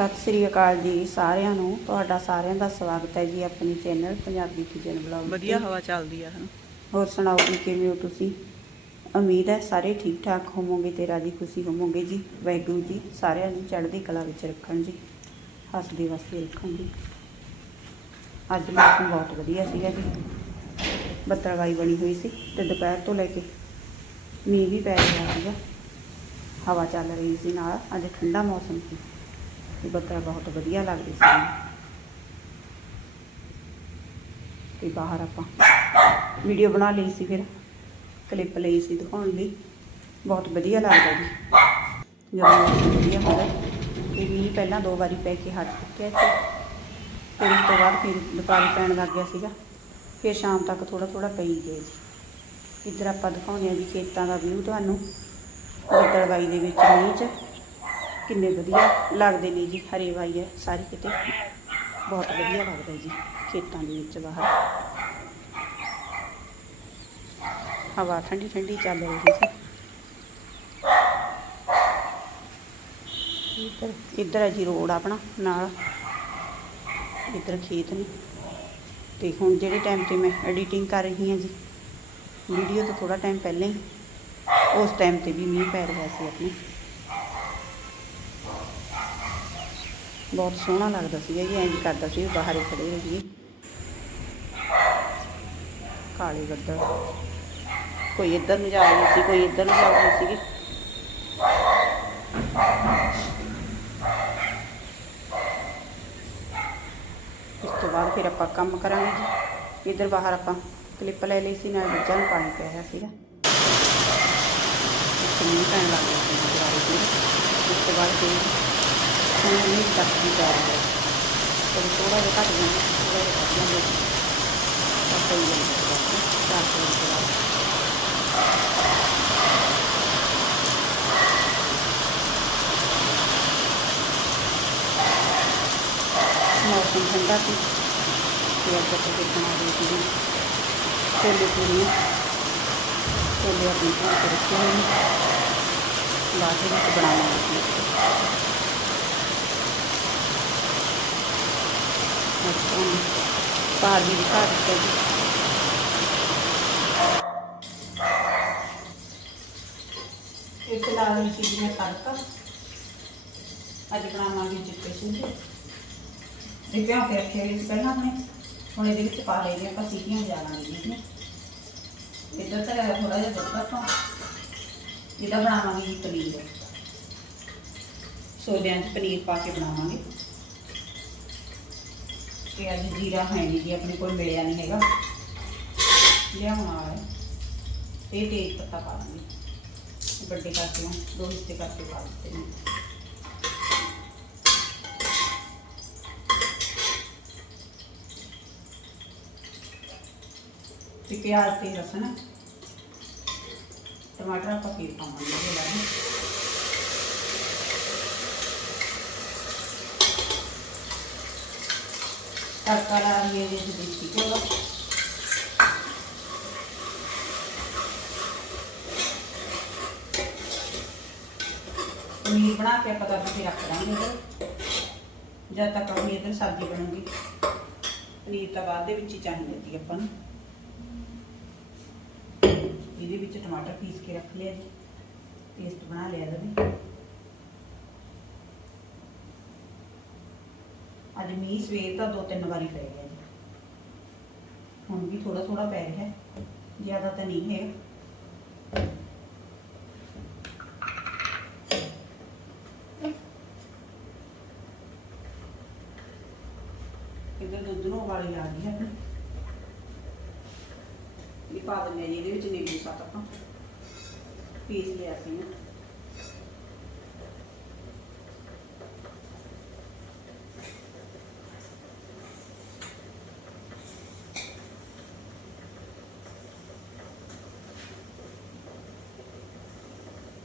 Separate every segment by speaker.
Speaker 1: ਸਤਿ ਸ੍ਰੀ ਅਕਾਲ ਜੀ ਸਾਰਿਆਂ ਨੂੰ। ਤੁਹਾਡਾ ਸਾਰਿਆਂ ਦਾ ਸਵਾਗਤ ਹੈ ਜੀ ਆਪਣੀ ਚੈਨਲ ਪੰਜਾਬੀ ਕਿਚਨ ਬਲੌਗ
Speaker 2: ਵਧੀਆ ਹਵਾ ਚੱਲਦੀ ਆ ਹਨ?
Speaker 1: ਹੋਰ ਸੁਣਾਓ ਜੀ ਕਿਵੇਂ ਹੋ ਤੁਸੀਂ? ਉਮੀਦ ਹੈ ਸਾਰੇ ਠੀਕ ਠਾਕ ਹੋਵੋਗੇ ਤੇ ਰਾਜੀ ਖੁਸ਼ੀ ਹੋਵੋਗੇ ਜੀ। ਵਾਹਿਗੁਰੂ ਜੀ ਸਾਰਿਆਂ ਨੂੰ ਚੜ੍ਹਦੀ ਕਲਾ ਵਿੱਚ ਰੱਖਣ ਜੀ ਹੱਸਦੇ ਵਸਦੇ ਰੱਖਣ ਜੀ। ਅੱਜ ਮੌਸਮ ਬਹੁਤ ਵਧੀਆ ਸੀਗਾ ਜੀ। ਬੱਦਲਵਾਈ ਬਣੀ ਹੋਈ ਸੀ ਤੇ ਦੁਪਹਿਰ ਤੋਂ ਲੈ ਕੇ ਮੀਂਹ ਵੀ ਪੈ ਰਿਹਾ ਸੀਗਾ। ਹਵਾ ਚੱਲ ਰਹੀ ਸੀ ਨਾਲ ਅੱਜ ਠੰਡਾ ਮੌਸਮ ਸੀ। ਬੱਦਲ ਬਹੁਤ ਵਧੀਆ ਲੱਗਦੇ ਸੀ। ਤੇ ਬਾਹਰ ਆਪਾਂ ਵੀਡੀਓ ਬਣਾ ਲਈ ਸੀ ਫਿਰ ਕਲਿੱਪ ਲਈ ਸੀ ਦਿਖਾਉਣ ਲਈ। ਬਹੁਤ ਵਧੀਆ ਲੱਗਦਾ ਜੀ। ਜਦੋਂ ਮੌਸਮ ਵਧੀਆ ਹੁੰਦਾ ਤੇ ਮੀਂਹ ਪਹਿਲਾਂ ਦੋ ਵਾਰੀ ਪੈ ਕੇ ਹਟ ਚੁੱਕਿਆ ਸੀ ਫਿਰ ਉਸ ਤੋਂ ਬਾਅਦ ਫਿਰ ਦੁਪਹਿਰ ਪੈਣ ਲੱਗ ਗਿਆ ਸੀਗਾ। ਫਿਰ ਸ਼ਾਮ ਤੱਕ ਥੋੜਾ ਥੋੜਾ ਪਈ ਗਿਆ ਜੀ। ਇੱਧਰ ਆਪਾਂ ਦਿਖਾਉਂਦੇ ਹਾਂ ਜੀ ਖੇਤਾਂ ਦਾ ਵਿਊ ਤੁਹਾਨੂੰ। ਬੱਦਲਵਾਈ ਦੇ ਵਿੱਚ ਮੀਂਹ 'ਚ ਕਿੰਨੇ ਵਧੀਆ ਲੱਗਦੇ ਨੇ ਜੀ, ਹਰੇ ਵਾਈ ਹੈ, ਸਾਰੀ ਕਿਤੇ। ਬਹੁਤ ਵਧੀਆ ਲੱਗਦਾ ਜੀ, ਖੇਤਾਂ ਦੇ ਵਿੱਚ ਬਾਹਰ। ਹਵਾ ਠੰਡੀ ਠੰਡੀ ਚੱਲ ਰਹੀ ਸੀ ਇੱਧਰ ਇੱਧਰ ਹੈ ਜੀ ਰੋਡ ਆਪਣਾ, ਨਾਲ। ਇੱਧਰ ਖੇਤ ਨੇ। ਤੇ ਹੁਣ ਜਿਹੜੇ ਟਾਈਮ ਤੇ ਮੈਂ ਐਡੀਟਿੰਗ ਕਰ ਰਹੀ ਹਾਂ ਜੀ ਵੀਡੀਓ ਤੋਂ ਥੋੜਾ ਟਾਈਮ ਪਹਿਲਾਂ ਹੀ, ਉਸ ਟਾਈਮ ਤੇ ਵੀ ਮੀਂਹ ਪੈ ਰਿਹਾ ਸੀ ਆਪਣੇ। ਬਹੁਤ ਸੋਹਣਾ ਲੱਗਦਾ ਸੀਗਾ ਜੀ ਐਂ ਕਰਦਾ ਸੀ ਵੀ ਬਾਹਰ ਹੀ ਖੜੇ ਰਹੀਏ ਕਾਲੇ ਬੱਦਲ ਕੋਈ ਇੱਧਰ ਨੂੰ ਜਾ ਰਹੀ ਸੀ ਕੋਈ ਇੱਧਰ ਨੂੰ ਜਾ ਰਹੀ ਸੀਗੀ ਇਸ ਤੋਂ ਬਾਅਦ ਫਿਰ ਆਪਾਂ ਕੰਮ ਕਰਾਂਗੇ ਜੀ ਇੱਧਰ ਬਾਹਰ ਆਪਾਂ ਕਲਿੱਪ ਲੈ ਲਈ ਸੀ ਨਾਲ ਬੱਚਿਆਂ ਨੂੰ ਪਾਣੀ ਪਿਆ ਰਿਹਾ ਸੀਗਾ ਕਿੰਨੀ ਪੈਣ ਲੱਗ ਗਿਆ ਸੀ ਦੁਬਾਰਾ ਫਿਰ ਉਸ ਤੋਂ ਬਾਅਦ ਫਿਰ ਹੁਣ ਨਹੀਂ ਤੱਕ ਪੈ ਰਿਹਾ। ਤੇ ਥੋੜਾ ਜਿਹਾ ਘੱਟ ਜਾਣਾ ਥੋੜਾ ਜਿਹਾ ਘੱਟ ਜਾਂਦਾ ਆਪਾਂ ਹੀ ਚਾਰ ਸੌ ਰੁਪਏ ਮੌਸਮ ਠੰਡਾ ਸੀ। ਤੇ ਅੱਜ ਆਪਾਂ ਫਿਰ ਬਣਾ ਰਹੇ ਸੀ ਛੋਲੇ ਪੂਰੀ ਛੋਲੇ ਆਪਣੇ ਘਰ ਤੇ ਰੱਖੇ ਹੋਏ ਨੇ ਬਾਅਦ ਵਿੱਚ ਬਣਾਵਾਂਗੇ ਜੀ ਅੱਛਾ ਬਾਹਰ ਵੀ ਦਿਖਾ ਦਿੱਤਾ ਜੀ ਇੱਕ ਲਾ ਲਈ ਜੀ ਮੈਂ ਤੜਕਾ ਅੱਜ ਬਣਾਵਾਂਗੇ ਚਿੱਟੇ ਛੋਲੇ ਇਹ ਪਿਆ ਕੇ ਰੱਖੇ ਹੋਏ ਸੀ ਪਹਿਲਾਂ ਆਪਣੇ ਹੁਣ ਇਹਦੇ ਵਿੱਚ ਪਾ ਲਈਏ ਆਪਾਂ ਸੀਟੀਆਂ ਜਾ ਲਾਂਗੇ ਜੀ ਇੱਧਰ ਤਾਂ ਥੋੜਾ ਜਿਹਾ ਦੁੱਧ ਆਪਾਂ ਇਹਦਾ ਬਣਾਵਾਂਗੇ ਪਨੀਰ ਸੋਲਿਆਂ 'ਚ ਪਨੀਰ ਪਾ ਕੇ ਬਣਾਵਾਂਗੇ। ਤੇ ਅੱਜ ਜੀਰਾ ਹੈ ਨਹੀਂ ਜੀ ਆਪਣੇ ਕੋਲ ਮਿਲਿਆ ਨਹੀਂ ਹੈਗਾ ਲਿਆਉਣਾ ਹੈ ਤੇ ਤੇਜ਼ ਪੱਤਾ ਪਾ ਦਾਂਗੇ ਵੱਡੇ ਕਰਕੇ ਨਾ, ਦੋ ਹਿੱਸੇ ਕਰਕੇ ਪਾ ਦਿੱਤੇ ਨੇ ਤੇ ਪਿਆਜ਼ ਤੇ ਲਸਣ ਟਮਾਟਰ ਆਪਾਂ ਫਿਰ ਪਾਵਾਂਗੇ ਇਹਦੇ ਬਾਰੇ ਤੜਕਾ ਲਾ ਲਈਏ ਜੀ ਪਨੀਰ ਬਣਾ ਕੇ ਆਪਾਂ ਤਾਂ ਕੇ ਰੱਖ ਦਾਂਗੇ ਇੱਧਰ। ਜਦ ਤੱਕ ਆਪਣੀ ਇੱਧਰ ਸਬਜ਼ੀ ਬਣੂਗੀ। ਪਨੀਰ ਤਾਂ ਬਾਅਦ ਦੇ ਵਿੱਚ ਹੀ ਚਾਹੀਦੀ ਸੀ ਆਪਾਂ ਨੂੰ। ਇਹਦੇ ਵਿੱਚ ਟਮਾਟਰ ਪੀਸ ਕੇ ਰੱਖ ਲਿਆ ਜੀ। ਪੇਸਟ ਬਣਾ ਲਿਆ ਇਹਦਾ ਵੀ। ਅੱਜ ਮੀਂਹ ਸਵੇਰ ਤਾਂ ਦੋ ਤਿੰਨ ਵਾਰੀ ਪੈ ਗਿਆ ਜੀ। ਹੁਣ ਵੀ ਥੋੜਾ ਥੋੜਾ ਪੈ ਰਿਹਾ ਜ਼ਿਆਦਾ ਤਾਂ ਨਹੀਂ ਹੈ। ਇੱਧਰ ਦੁੱਧ ਨੂੰ ਵਾਲੀ ਆ ਗਈ ਹੈ ਆਪਣੀ ਇਹ ਪਾ ਦਿੰਦੇ ਹਾਂ ਜੀ ਇਹਦੇ ਵਿੱਚ ਨਿੰਬੂ ਸੱਤ ਆਪਾਂ ਪੀਸ ਲਿਆ ਸੀ ਨਾ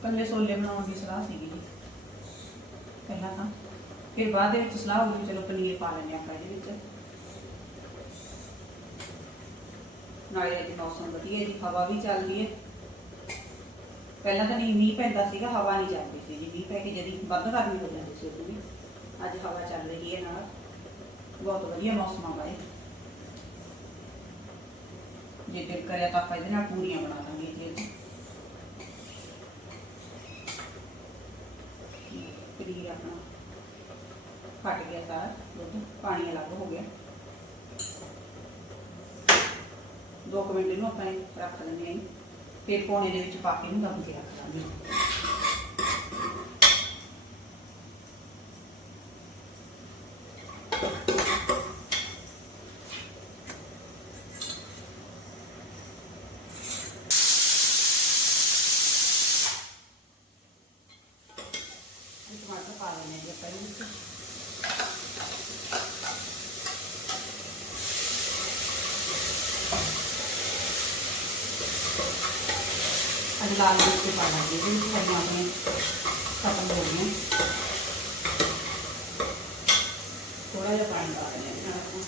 Speaker 1: ਕੱਲੇ ਛੋਲੇ ਬਣਾਉਣ ਦੀ ਸਲਾਹ ਸੀਗੀ ਜੀ। ਪਹਿਲਾਂ ਤਾਂ। ਫਿਰ ਬਾਅਦ ਦੇ ਵਿੱਚ ਸਲਾਹ ਹੋਈ ਵੀ ਚਲੋ ਪਨੀਰ ਪਾ ਲੈਂਦੇ ਆਪਾਂ ਇਹਦੇ ਵਿੱਚ। ਨਾਲੇ ਅੱਜ ਮੌਸਮ ਵਧੀਆ ਹੈ ਜੀ ਹਵਾ ਵੀ ਚੱਲਦੀ ਹੈ। ਪਹਿਲਾਂ ਤਾਂ ਨਹੀਂ, ਮੀਂਹ ਪੈਂਦਾ ਸੀਗਾ, ਹਵਾ ਨਹੀਂ ਚੱਲਦੀ ਸੀ ਜੀ। ਮੀਂਹ ਪੈ ਕੇ ਜਦੀ ਵੱਧ ਗਰਮੀ ਹੋ ਜਾਂਦੀ ਸੀ ਉਦੋਂ ਅੱਜ ਹਵਾ ਚੱਲ ਰਹੀ ਹੈ ਨਾਲ। ਬਹੁਤ ਵਧੀਆ ਮੌਸਮ ਆ ਬਾਈ। ਜੇ ਦਿਲ ਕਰਿਆ ਤਾਂ ਆਪਾਂ ਇਹਦੇ ਨਾਲ ਪੂਰੀਆਂ ਬਣਾ ਲਾਂਗੇ ਜੀ ਆਪਣਾ। ਫਟ ਗਿਆ ਸਾਰਾ ਦੁੱਧ ਪਾਣੀ ਅਲੱਗ ਹੋ ਗਿਆ। ਦੋ ਕੁ ਮਿੰਟ ਇਹਨੂੰ ਆਪਾਂ ਰੱਖ ਦਿੰਦੇ ਹਾਂ ਫਿਰ ਪੌਣੇ ਦੇ ਵਿੱਚ ਪਾ ਕੇ ਇਹਨੂੰ ਦਮ ਕੇ ਰੱਖ ਦਾਂਗੇ ਇਹ ਟਮਾਟਰ ਪਾ ਲੈਣੇ ਜੀ ਆਪਾਂ ਇਹਦੇ ਵਿੱਚ। ਅੱਜ ਲਾਲ ਮਿਰਚ ਪਾ ਲਾਂਗੇ ਇਹਦੇ ਵਿੱਚ ਹਰੀਆਂ ਆਪਣੇ ਖਤਮ ਹੋ ਗਈਆਂ ਥੋੜਾ ਜਿਹਾ ਪਾਣੀ ਪਾ ਲੈਣੇ ਨਾਲ ਆਪਾਂ।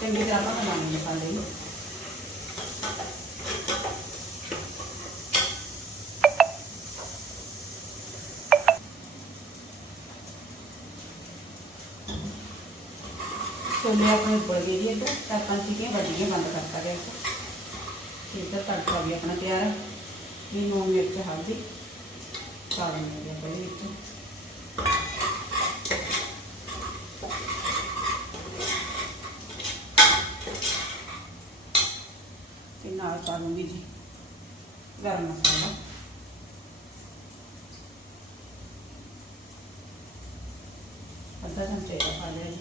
Speaker 1: ਚੰਗੀ ਤਰ੍ਹਾਂ ਆਪਾਂ ਬਣਾਉਣੇ ਮਸਾਲੇ ਨੂੰ ਛੋਲੇ ਆਪਣੇ ਉੱਪਰ ਗਏ ਜੀ ਇੱਧਰ ਚਾਰ ਪੰਜ ਸੀਟੀਆਂ ਵੱਜ ਗਈਆਂ ਬੰਦ ਕਰਤਾ ਗਿਆ ਤੇ ਇੱਧਰ ਤੜਕਾ ਵੀ ਆਪਣਾ ਤਿਆਰ ਹੈ ਇਹ ਨੂਨ ਮਿਰਚ ਹਲਦੀ ਪਾ ਦਿੰਦੇ ਹਾਂ ਆਪਾਂ ਇਹਦੇ ਵਿੱਚ ਤੇ ਨਾਲ ਪਾ ਲੂੰਗੀ ਜੀ ਗਰਮ ਮਸਾਲਾ। ਅੱਧਾ ਚਮਚਾ ਇਹਦਾ ਪਾ ਲਿਆ ਜੀ।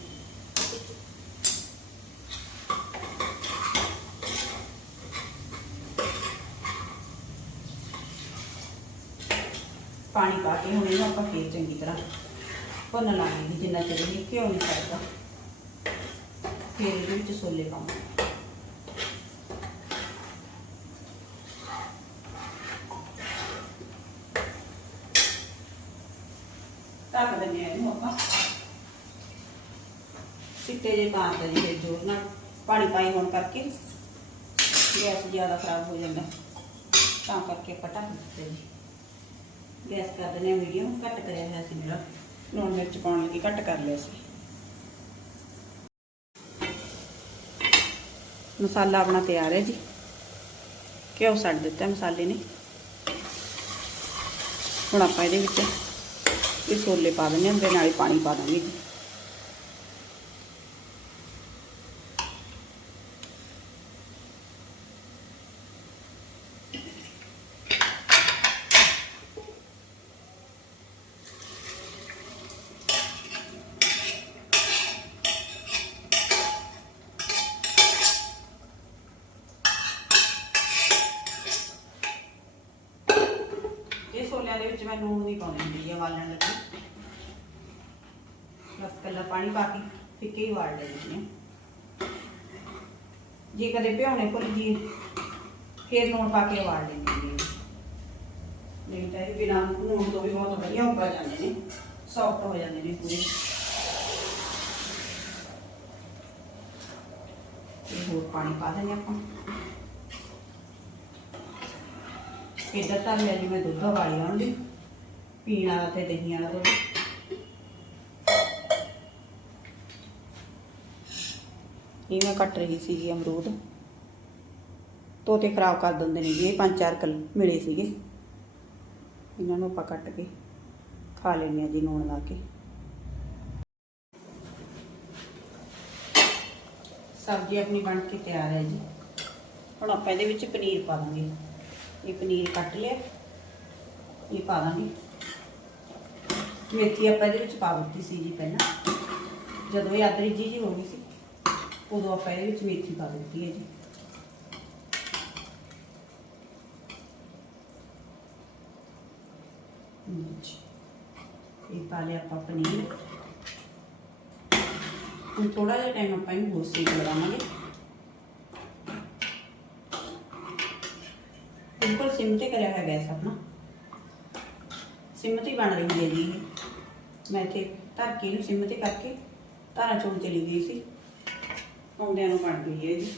Speaker 1: ਪਾਣੀ ਪਾ ਕੇ ਹੁਣ ਇਹਨੂੰ ਆਪਾਂ ਫੇਰ ਚੰਗੀ ਤਰ੍ਹਾਂ ਭੁੰਨ ਲਾਂਗੇ ਜੀ, ਜਿੰਨਾ ਚਿਰ ਇਹ ਘਿਓ ਨਹੀਂ ਛੱਡਦਾ ਫੇਰ ਇਹਦੇ ਵਿੱਚ ਛੋਲੇ ਪਾਵਾਂਗੇ। ਢੱਕ ਦਿੰਦੇ ਆ ਇਹਨੂੰ ਆਪਾਂ ਚਿੱਟੇ ਜੇ ਤਾਂ ਤੇ ਜੀ ਫਿਰ ਜ਼ੋਰ ਨਾਲ ਪਾਣੀ ਪਾਈ ਹੋਣ ਕਰਕੇ ਗੈਸ ਜ਼ਿਆਦਾ ਖਰਾਬ ਹੋ ਜਾਂਦਾ ਤਾਂ ਕਰਕੇ ਆਪਾਂ ਢੱਕ ਦਿੱਤੇ ਜੀ ਗੈਸ ਕਰ ਦਿੰਦੇ ਆ ਮੀਡੀਅਮ ਘੱਟ ਕਰਿਆ ਹੋਇਆ ਸੀ ਮੇਰਾ ਲੂਣ ਮਿਰਚ ਪਾਉਣ ਲੱਗੀ ਘੱਟ ਕਰ ਲਿਆ ਸੀ ਮਸਾਲਾ ਆਪਣਾ ਤਿਆਰ ਹੈ ਜੀ ਘਿਓ ਛੱਡ ਦਿੱਤਾ ਮਸਾਲੇ ਨੇ ਹੁਣ ਆਪਾਂ ਇਹਦੇ ਵਿੱਚ ਇਹ ਛੋਲੇ ਪਾ ਦਿੰਦੇ ਹਾਂ ਤੇ ਨਾਲ ਹੀ ਪਾਣੀ ਪਾ ਦਾਂਗੇ। ਜੀ ਇਹ ਛੋਲਿਆਂ ਦੇ ਵਿੱਚ ਮੈਂ ਲੂਣ ਨਹੀਂ ਪਾਉਂਦੀ ਹੁੰਦੀ ਆ ਵਾਲਣ ਲੱਗੀ। ਬਸ ਕੱਲਾ ਪਾਣੀ ਪਾ ਕੇ ਫਿੱਕੇ ਹੀ ਵਾੜ ਲੈਂਦੀ ਹਾਂ। ਜੇ ਕਦੇ ਭਿਉਣੇ ਭੁੱਲ ਜੀ ਫੇਰ ਲੂਣ ਪਾ ਕੇ ਵਾੜ ਲੈਂਦੀ ਹਾਂ। ਨਹੀਂ ਤਾਂ ਇਹ ਬਿਨਾਂ ਲੂਣ ਤੋਂ ਵੀ ਬਹੁਤ ਵਧੀਆ ਉੱਪਰ ਜਾਂਦੇ ਨੇ ਸੌਫਟ ਹੋ ਜਾਂਦੇ ਨੇ ਪੂਰੇ। ਹੋਰ ਪਾਣੀ ਪਾ ਦਿੰਦੇ ਆਪਾਂ। ਇੱਧਰ ਤਾਂ ਮੈਂ ਦੁੱਧ ਵਾਲੀ ਆਉਂਦੀ ਪੀਣ ਵਾਲਾ ਤੇ ਦਹੀਂ ਵਾਲਾ ਦੁੱਧ। ਇਹ ਮੈਂ ਕੱਟ ਰਹੀ ਸੀਗੀ ਅਮਰੂਦ। ਤੋਤੇ ਖਰਾਬ ਕਰ ਦਿੰਦੇ ਨੇ ਜੀ ਇਹ ਪੰਜ ਚਾਰ ਕਲ ਮਿਲੇ ਸੀਗੇ। ਇਹਨਾਂ ਨੂੰ ਆਪਾਂ ਕੱਟ ਕੇ ਖਾ ਲੈਣੇ ਆ ਜੀ ਨੂਣ ਲਾ ਕੇ। ਸਬਜ਼ੀ ਆਪਣੀ ਬਣ ਕੇ ਤਿਆਰ ਹੈ ਜੀ। ਹੁਣ ਆਪਾਂ ਇਹਦੇ ਵਿੱਚ ਪਨੀਰ ਪਾ ਦਾਂਗੇ। ਇਹ ਪਨੀਰ ਕੱਟ ਲਿਆ। ਇਹ ਪਾ ਦਾਂਗੇ। ਮੇਥੀ ਆਪਾਂ ਇਹਦੇ ਵਿੱਚ ਪਾ ਦਿੱਤੀ ਸੀ ਜੀ ਪਹਿਲਾਂ। ਜਦੋਂ ਇਹ ਆਦਰੀ ਜੀ ਜੀ ਹੋ ਗਈ ਸੀ, ਉਦੋਂ ਆਪਾਂ ਇਹਦੇ ਵਿੱਚ ਮੇਥੀ ਪਾ ਦਿੱਤੀ ਹੈ ਜੀ। ਇਹ ਪਾ ਲਿਆ ਆਪਾਂ ਪਨੀਰ। ਹੁਣ ਥੋੜਾ ਜਿਹਾ ਟਾਈਮ ਆਪਾਂ ਇਹਨੂੰ ਹੋਰ ਸੇਕ ਲਗਾਵਾਂਗੇ ਬਿਲਕੁਲ ਸਿਮ ਤੇ ਕਰਿਆ ਹੋਇਆ ਗੈਸ ਆਪਣਾ ਸਿਮ ਤੇ ਹੀ ਬਣ ਰਹੀ ਹੈ ਜੀ ਇਹ। ਮੈਂ ਇੱਥੇ ਧਰ ਕੇ ਇਹਨੂੰ ਸਿਮ ਤੇ ਕਰਕੇ ਧਾਰਾਂ ਚੋਂ ਚਲੀ ਗਈ ਸੀ। ਆਉਂਦਿਆਂ ਨੂੰ ਬਣ ਗਈ ਹੈ ਜੀ।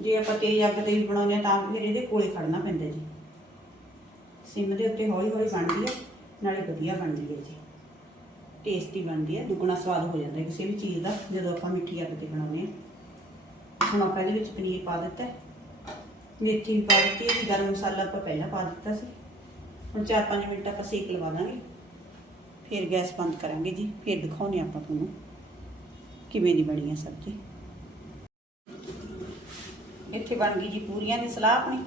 Speaker 1: ਜੇ ਆਪਾਂ ਤੇਜ਼ ਅੱਗ ਤੇ ਵੀ ਬਣਾਉਂਦੇ ਹਾਂ ਤਾਂ ਫਿਰ ਇਹਦੇ ਕੋਲੇ ਖੜਨਾ ਪੈਂਦਾ ਜੀ। ਸਿਮ ਦੇ ਉੱਤੇ ਹੌਲੀ ਹੌਲੀ ਬਣਦੀ ਹੈ, ਨਾਲੇ ਵਧੀਆ ਬਣਦੀ ਹੈ ਜੀ। ਟੇਸਟੀ ਬਣਦੀ ਹੈ, ਦੁੱਗਣਾ ਸਵਾਦ ਹੋ ਜਾਂਦਾ ਹੈ ਕਿਸੇ ਵੀ ਚੀਜ਼ ਦਾ, ਜਦੋਂ ਆਪਾਂ ਮਿੱਠੀ ਅੱਗ ਤੇ ਬਣਾਉਂਦੇ ਹਾਂ। ਹੁਣ ਆਪਾਂ ਇਹਦੇ ਵਿੱਚ ਪਨੀਰ ਪਾ ਦਿੱਤਾ ਹੈ। ਮੇਥੀ ਵੀ ਪਾ ਦਿੱਤੀ ਹੈ ਗਰਮ ਮਸਾਲਾ ਆਪਾਂ ਪਹਿਲਾਂ ਪਾ ਦਿੱਤਾ ਸੀ। ਹੁਣ 4-5 ਮਿੰਟ ਆਪਾਂ ਸੇਕ ਲਵਾ ਦਾਂਗੇ। ਫਿਰ ਗੈਸ ਬੰਦ ਕਰਾਂਗੇ ਜੀ। ਫਿਰ ਦਿਖਾਉਂਦੇ ਹਾਂ ਆਪਾਂ ਤੁਹਾਨੂੰ ਕਿਵੇਂ ਦੀ ਬਣੀ ਹੈ ਸਬਜ਼ੀ। ਇੱਥੇ ਬਣ ਗਈ ਜੀ ਪੂਰੀਆਂ ਦੀ ਸਲਾਹ ਆਪਣੀ।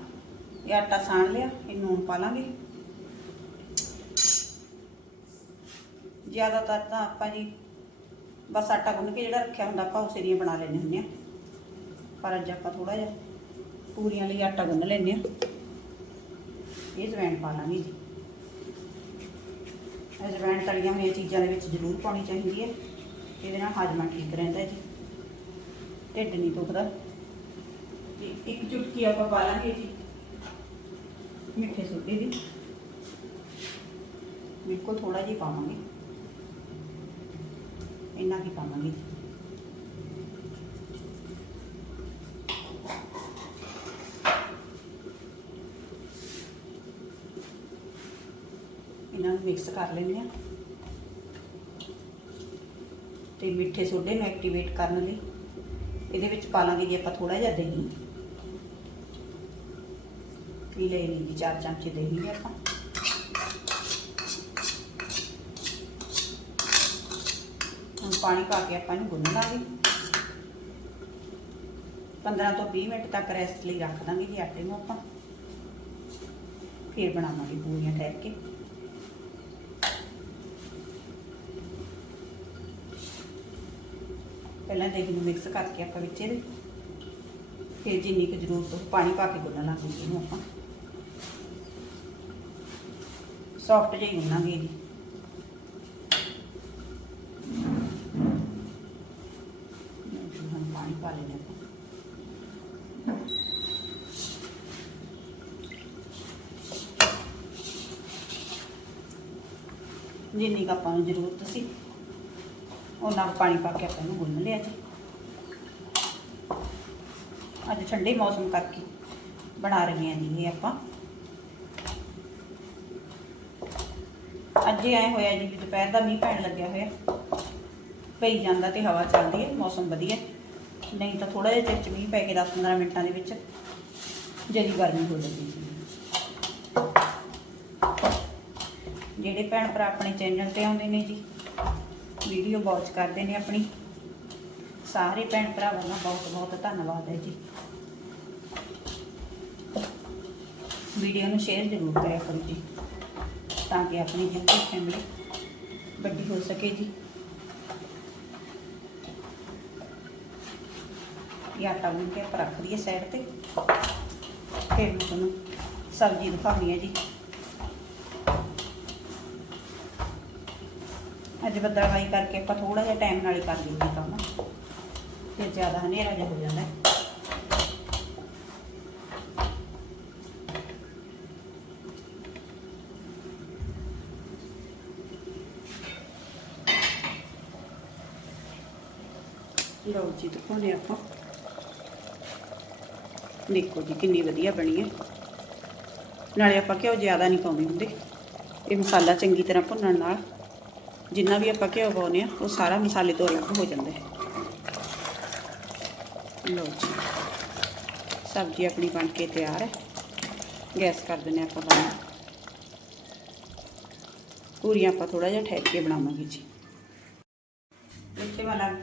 Speaker 1: ਇਹ ਆਟਾ ਸਾਣ ਲਿਆ, ਇਹ ਨੂਨ ਪਾ ਲਾਂਗੇ। ਜ਼ਿਆਦਾਤਰ ਤਾਂ ਆਪਾਂ ਜੀ ਬਸ ਆਟਾ ਗੁੰਨ ਕੇ ਜਿਹੜਾ ਰੱਖਿਆ ਹੁੰਦਾ, ਆਪਾਂ ਉਸੇ ਦੀਆਂ ਬਣਾ ਲੈਂਦੇ ਹੁੰਦੇ ਆ ਪਰ ਅੱਜ ਆਪਾਂ ਥੋੜਾ ਜਿਹਾ ਪੂਰੀਆਂ ਲਈ ਆਟਾ ਗੁੰਨ ਲੈਂਦੇ ਆ। ਇਹ ਜਵੈਣ ਪਾ ਲਾਂਗੇ ਜੀ। ਇਹ ਜਵੈਣ ਤਲੀਆਂ ਹੋਈਆਂ ਚੀਜ਼ਾਂ ਦੇ ਵਿੱਚ ਜ਼ਰੂਰ ਪਾਉਣੀ ਚਾਹੀਦੀ ਹੈ। ਇਹਦੇ ਨਾਲ ਹਾਜ਼ਮਾ ਠੀਕ ਰਹਿੰਦਾ ਜੀ। ਢਿੱਡ ਨਹੀਂ ਦੁਖਦਾ। ਤੇ ਇੱਕ ਚੁਟਕੀ ਆਪਾਂ ਪਾ ਲਾਂਗੇ ਜੀ। ਮਿੱਠੇ ਸੋਡੇ ਦੀ। ਬਿਲਕੁਲ ਥੋੜਾ ਜਿਹਾ ਪਾਵਾਂਗੇ। ਇੰਨਾ ਕੀ ਪਾਵਾਂਗੇ ਜੀ ਇਹਨਾਂ ਨੂੰ ਮਿਕਸ ਕਰ ਲੈਂਦੇ ਆ ਤੇ ਮਿੱਠੇ ਸੋਡੇ ਨੂੰ ਐਕਟੀਵੇਟ ਕਰਨ ਲਈ ਇਹਦੇ ਵਿੱਚ ਪਾ ਲਾਂਗੇ ਜੀ ਆਪਾਂ ਥੋੜਾ ਜਿਹਾ ਦਹੀਂ, ਪੀ ਲੈ ਲਈ ਜੀ, ਚਾਰ ਚਮਚੇ ਦਹੀਂ ਦੇ ਆਪਾਂ। ਹੁਣ ਪਾਣੀ ਪਾ ਕੇ ਆਪਾਂ ਇਹਨੂੰ ਗੁੰਨ ਲਾਂਗੇ। 15 ਤੋਂ 20 ਮਿੰਟ ਤੱਕ ਰੈਸਟ ਲਈ ਰੱਖ ਦਾਂਗੇ ਜੀ ਆਟੇ ਨੂੰ ਆਪਾਂ। ਫਿਰ ਬਣਾਵਾਂਗੇ ਪੂਰੀਆਂ ਠਹਿਰ ਕੇ। ਪਹਿਲਾਂ ਦਹੀਂ ਨੂੰ ਮਿਕਸ ਕਰਕੇ ਆਪਾਂ ਵਿੱਚ ਇਹਦੇ ਫਿਰ ਜਿੰਨੀ ਕੁ ਜ਼ਰੂਰਤ ਹੋ ਪਾਣੀ ਪਾ ਕੇ ਗੁੰਨ ਲਾਂਗੇ ਇਹਨੂੰ ਆਪਾਂ। ਸੌਫਟ ਜਿਹੀ ਗੁੰਨਾਂਗੇ ਜੀ ਪਾਣੀ ਪਾ ਲੈਣੇ ਆਪਾਂ। ਜਿੰਨੀ ਕੁ ਆਪਾਂ ਨੂੰ ਜ਼ਰੂਰਤ ਉਹਨਾਂ ਕੁ ਪਾਣੀ ਪਾ ਕੇ ਆਪਾਂ ਇਹਨੂੰ ਗੁੰਨ ਲਿਆ ਜੀ। ਅੱਜ ਠੰਡੇ ਮੌਸਮ ਕਰਕੇ ਬਣਾ ਰਹੇ ਜੀ ਇਹ ਆਪਾਂ। ਅੱਜ ਇਹ ਹੋਇਆ ਜੀ ਦੁਪਹਿਰ ਦਾ ਮੀਂਹ ਪੈਣ ਲੱਗਿਆ ਹੋਇਆ। ਪਈ ਜਾਂਦਾ ਤੇ ਹਵਾ ਚੱਲਦੀ ਹੈ, ਮੌਸਮ ਵਧੀਆ। ਨਹੀਂ ਤਾਂ ਥੋੜਾ ਜਿਹਾ ਚਿਰ ਚ ਮੀਂਹ ਪੈ ਕੇ 10-15 ਮਿੰਟਾਂ ਦੇ ਵਿੱਚ ਜਿਹੜੀ ਗਰਮੀ ਹੋ ਜਾਂਦੀ ਸੀ। ਜਿਹੜੇ ਭੈਣ ਭਰਾ ਆਪਣੇ ਚੈਨਲ ਤੇ ਆਉਂਦੇ ਨੇ ਜੀ ਵੀਡੀਓ ਵਾਚ ਕਰਦੇ ਨੇ ਆਪਣੀ। ਸਾਰੇ ਭੈਣ ਭਰਾਵਾਂ ਦਾ ਬਹੁਤ ਬਹੁਤ ਧੰਨਵਾਦ ਹੈ ਜੀ। ਵੀਡੀਓ ਨੂੰ ਸ਼ੇਅਰ ਜ਼ਰੂਰ ਕਰਿਆ ਕਰੋ ਜੀ, ਤਾਂ ਕਿ ਆਪਣੀ ਜਿੰਦਗੀ ਫੈਮਿਲੀ ਵੱਡੀ ਹੋ ਸਕੇ ਜੀ। ਇਹ ਆਟਾ ਗੁੰਨ ਕੇ ਆਪਾਂ ਰੱਖ ਦਈਏ ਸਾਈਡ ਤੇ। ਫਿਰ ਮੈਂ ਤੁਹਾਨੂੰ ਸਬਜ਼ੀ ਦਿਖਾਉਣੀ ਹੈ ਜੀ। ਅੱਜ ਬੱਦਲਵਾਈ ਕਰਕੇ ਆਪਾਂ ਥੋੜਾ ਜਿਹਾ ਟਾਈਮ ਨਾਲ ਹੀ ਕਰ ਲਈਏ ਕੰਮ। ਫਿਰ ਜ਼ਿਆਦਾ ਹਨੇਰਾ ਜਿਹਾ ਹੋ ਜਾਂਦਾ। ਹੈ ਲਓ ਜੀ ਦਿਖਾਉਂਦੇ ਆਪਾਂ। ਦੇਖੋ ਜੀ, ਕਿੰਨੀ ਵਧੀਆ ਬਣੀ ਹੈ। ਨਾਲੇ ਆਪਾਂ ਘਿਓ ਜ਼ਿਆਦਾ ਨਹੀਂ ਪਾਉਂਦੇ ਹੁੰਦੇ। ਇਹ ਮਸਾਲਾ ਚੰਗੀ ਤਰ੍ਹਾਂ ਭੁੰਨਣ ਨਾਲ ਜਿੰਨਾ ਵੀ ਆਪਾਂ ਘਿਓ ਪਾਉਂਦੇ ਆ ਉਹ ਸਾਰਾ ਮਸਾਲੇ ਤੋਂ ਅਲੱਗ ਹੋ ਜਾਂਦਾ ਹੈ ਲਓ ਜੀ ਸਬਜ਼ੀ ਆਪਣੀ ਬਣ ਕੇ ਤਿਆਰ ਹੈ ਗੈਸ ਕਰ ਦਿੰਦੇ ਆਪਾਂ ਬੰਦ ਪੂਰੀਆਂ ਆਪਾਂ ਥੋੜਾ ਜਿਹਾ ਠਹਿਰ ਕੇ ਬਣਾਵਾਂਗੇ ਜੀ ਇੱਥੇ ਮੈਂ ਲੱਗ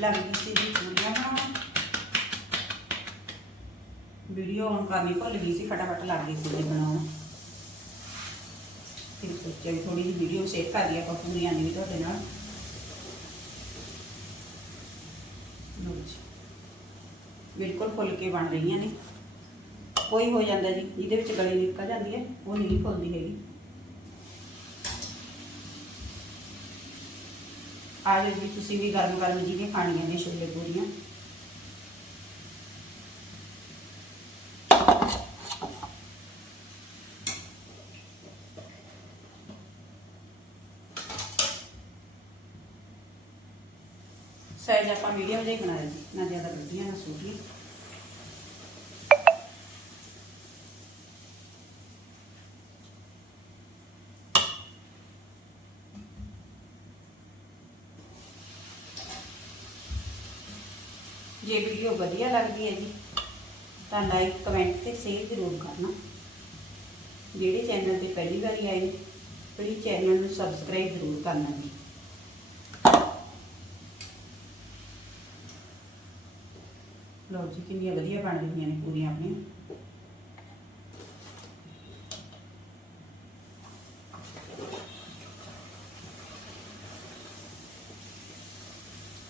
Speaker 1: ਲੱਗ ਗਈ ਸੀ ਜੀ ਪੂਰੀਆਂ ਬਣਾਉਣ ਵੀਡੀਓ ਔਨ ਕਰਨੀ ਭੁੱਲ ਗਈ ਸੀ ਫਟਾਫਟ ਲੱਗ ਗਈ ਸੀ ਜੀ ਬਣਾਉਣ ਫਿਰ ਸੋਚਿਆ ਥੋੜੀ ਜਿਹੀ ਵੀਡੀਓ ਸੇਵ ਕਰ ਲਈ ਆਪਾਂ ਪੂਰੀਆਂ ਦੀ ਵੀ ਤੁਹਾਡੇ ਨਾਲ। ਲਓ ਜੀ। ਬਿਲਕੁਲ ਫੁੱਲ ਕੇ ਬਣ ਰਹੀਆਂ ਨੇ। ਕੋਈ ਹੋ ਜਾਂਦਾ ਜੀ ਜਿਹਦੇ ਵਿੱਚ ਗਲੇ ਨਿਕਲ ਜਾਂਦੀ ਹੈ, ਉਹ ਨਹੀਂ ਫੁੱਲਦੀ ਹੈਗੀ। ਆ ਜੀ, ਤੁਸੀਂ ਵੀ ਗਰਮ ਗਰਮ ਜਿਹਨੇ ਖਾਣੀਆਂ ਨੇ ਛੋਲੇ ਪੂਰੀਆਂ ਸਾਈਜ਼ ਆਪਾਂ ਮੀਡੀਅਮ ਜਿਹਾ ਹੀ ਬਣਾਇਆ ਜੀ ਨਾ ਜ਼ਿਆਦਾ ਵੱਡੀਆਂ, ਨਾ ਛੋਟੀਆਂ। ਜੇ ਵੀਡੀਓ ਵਧੀਆ ਲੱਗਦੀ ਹੈ ਜੀ, ਤਾਂ ਲਾਈਕ ਕਮੈਂਟ ਤੇ ਸ਼ੇਅਰ ਜ਼ਰੂਰ ਕਰਨਾ। ਜਿਹੜੇ ਚੈਨਲ ਤੇ ਪਹਿਲੀ ਵਾਰੀ ਆਏ ਪਲੀਜ਼ ਚੈਨਲ ਨੂੰ ਸਬਸਕ੍ਰਾਈਬ ਜ਼ਰੂਰ ਕਰਨਾ ਜੀ। ਲਓ ਜੀ, ਕਿੰਨੀਆਂ ਵਧੀਆ ਬਣ ਰਹੀਆਂ ਨੇ ਪੂਰੀਆਂ ਆਪਣੀਆਂ।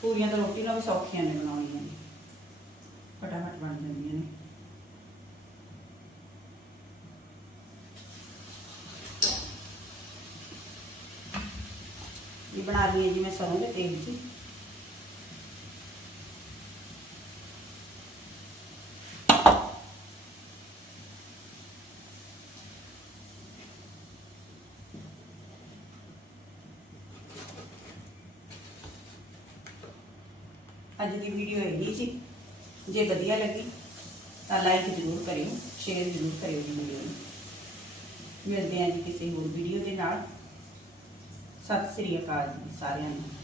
Speaker 1: ਪੂਰੀਆਂ ਤਾਂ ਰੋਟੀ ਨਾਲ ਵੀ ਸੌਖੀਆਂ ਨੇ ਬਣਾਉਣੀਆਂ ਨੇ। ਫਟਾਫਟ ਬਣ ਜਾਂਦੀਆਂ ਨੇ। ਇਹ ਬਣਾ ਲਈ ਜੀ ਮੈਂ ਸਰੋਂ ਦੇ ਤੇਲ 'ਚ। ਅੱਜ ਦੀ ਵੀਡੀਓ ਹੈਗੀ ਸੀ। ਜੇ ਵਧੀਆ ਲੱਗੀ ਤਾਂ ਲਾਈਕ ਜ਼ਰੂਰ ਕਰਿਓ ਸ਼ੇਅਰ ਜ਼ਰੂਰ ਕਰਿਓ ਜੀ ਵੀਡੀਓ ਨੂੰ। ਮਿਲਦੇ ਹਾਂ ਜੀ ਕਿਸੇ ਹੋਰ ਵੀਡੀਓ ਦੇ ਨਾਲ। ਸਤਿ ਸ੍ਰੀ ਅਕਾਲ ਜੀ ਸਾਰਿਆਂ ਨੂੰ।